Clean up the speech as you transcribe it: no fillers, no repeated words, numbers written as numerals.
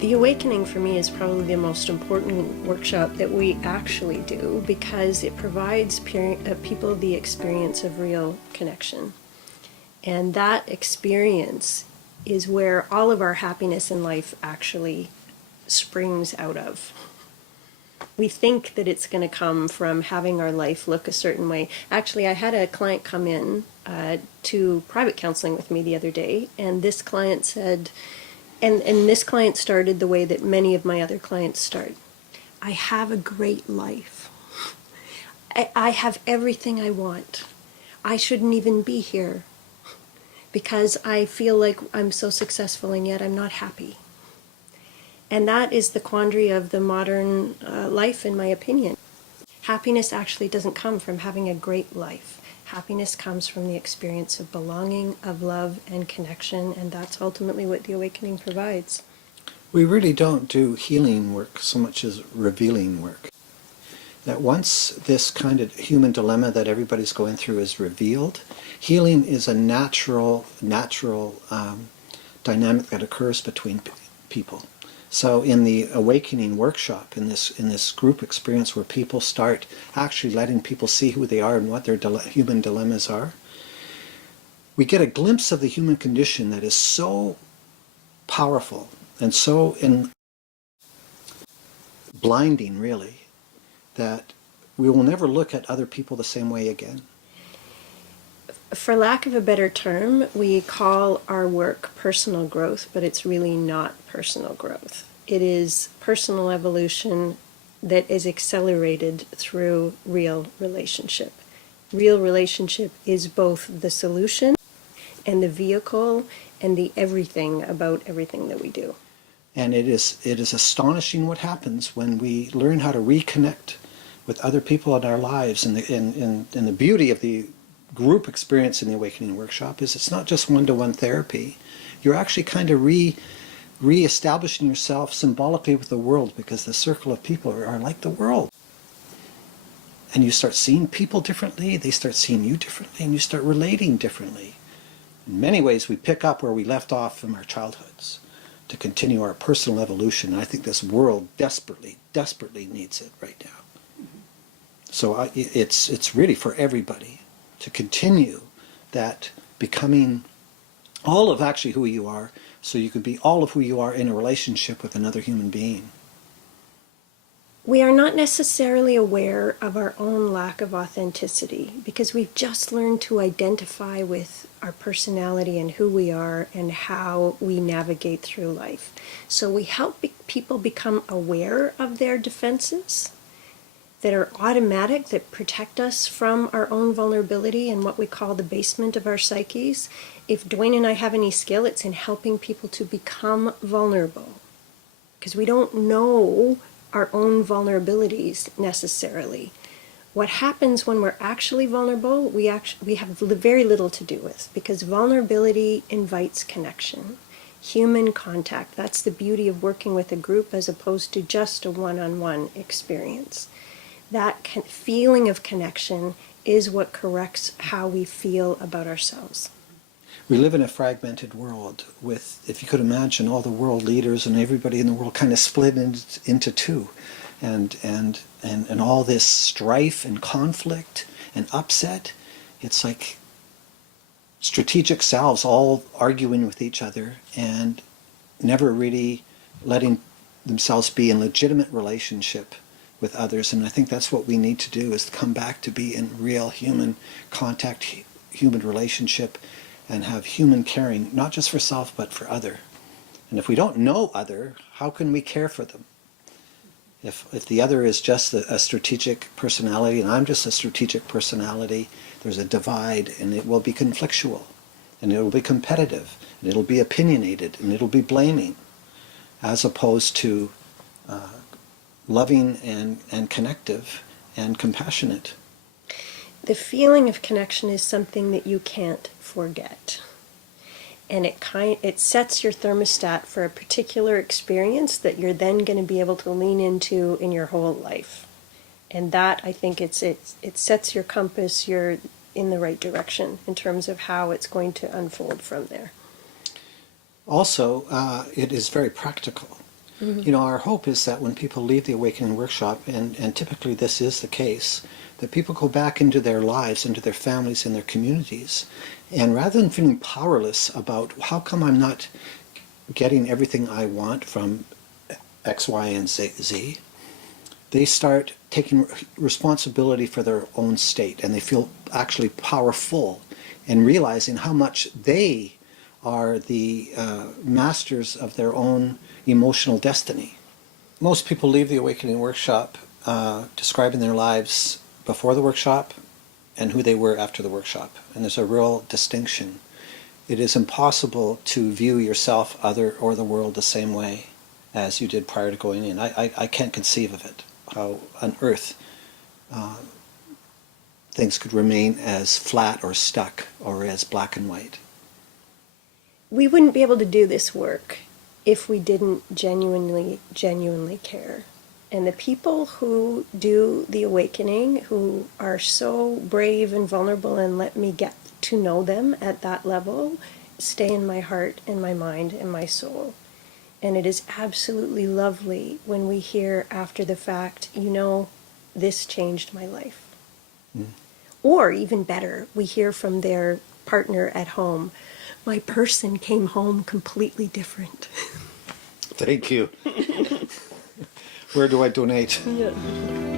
The Awakening for me is probably the most important workshop that we actually do because it provides people the experience of real connection. And that experience is where all of our happiness in life actually springs out of. We think that it's going to come from having our life look a certain way. Actually, I had a client come in to private counseling with me the other day, and this client said, and this client started the way that many of my other clients start. I have a great life. I have everything I want. I shouldn't even be here because I feel like I'm so successful and yet I'm not happy. And that is the quandary of the modern life, in my opinion. Happiness actually doesn't come from having a great life. Happiness comes from the experience of belonging, of love and connection, and that's ultimately what the Awakening provides. We really don't do healing work so much as revealing work. That once this kind of human dilemma that everybody's going through is revealed, healing is a natural dynamic that occurs between people. So in the Awakening workshop, in this group experience where people start actually letting people see who they are and what their human dilemmas are, we get a glimpse of the human condition that is so powerful and so blinding, really, that we will never look at other people the same way again. For lack of a better term, we call our work personal growth, but it's really not personal growth. It is personal evolution that is accelerated through real relationship. Real relationship is both the solution and the vehicle and the everything about everything that we do. And it is astonishing what happens when we learn how to reconnect with other people in our lives. And the beauty of the group experience in the Awakening workshop is it's not just one-to-one therapy. You're actually kind of re-establishing yourself symbolically with the world, because the circle of people are like the world. And you start seeing people differently, they start seeing you differently, and you start relating differently. In many ways, we pick up where we left off from our childhoods to continue our personal evolution. And I think this world desperately, desperately needs it right now. So it's really for everybody to continue that becoming all of actually who you are, so you could be all of who you are in a relationship with another human being. We are not necessarily aware of our own lack of authenticity because we've just learned to identify with our personality and who we are and how we navigate through life. So we help people become aware of their defenses that are automatic, that protect us from our own vulnerability and what we call the basement of our psyches. If Dwayne and I have any skill, it's in helping people to become vulnerable, because we don't know our own vulnerabilities necessarily. What happens when we're actually vulnerable, we have very little to do with, because vulnerability invites connection, human contact. That's the beauty of working with a group as opposed to just a one-on-one experience. That feeling of connection is what corrects how we feel about ourselves. We live in a fragmented world with, if you could imagine, all the world leaders and everybody in the world kind of split into two. And all this strife and conflict and upset, it's like strategic selves all arguing with each other and never really letting themselves be in legitimate relationship with others. And I think that's what we need to do, is to come back to be in real human contact, human relationship, and have human caring, not just for self, but for other. And if we don't know other, how can we care for them? If the other is just a strategic personality, and I'm just a strategic personality, there's a divide, and it will be conflictual, and it will be competitive, and it'll be opinionated, and it'll be blaming, as opposed to loving and connective and compassionate. The feeling of connection is something that you can't forget. And it sets your thermostat for a particular experience that you're then going to be able to lean into in your whole life. And that, I think, it sets your compass, you're in the right direction in terms of how it's going to unfold from there. Also, it is very practical. You know, our hope is that when people leave the Awakening Workshop, and typically this is the case, that people go back into their lives, into their families, and their communities, and rather than feeling powerless about how come I'm not getting everything I want from X, Y, and Z, they start taking responsibility for their own state, and they feel actually powerful and realizing how much they are the masters of their own emotional destiny. Most people leave the Awakening Workshop describing their lives before the workshop and who they were after the workshop. And there's a real distinction. It is impossible to view yourself, other, or the world the same way as you did prior to going in. I can't conceive of it, how on earth things could remain as flat or stuck or as black and white. We wouldn't be able to do this work if we didn't genuinely care. And the people who do the awakening, who are so brave and vulnerable and let me get to know them at that level, stay in my heart and my mind and my soul. And it is absolutely lovely when we hear after the fact, you know, this changed my life. Mm. Or even better, we hear from their partner at home, my person came home completely different. Thank you. Where do I donate? Yeah.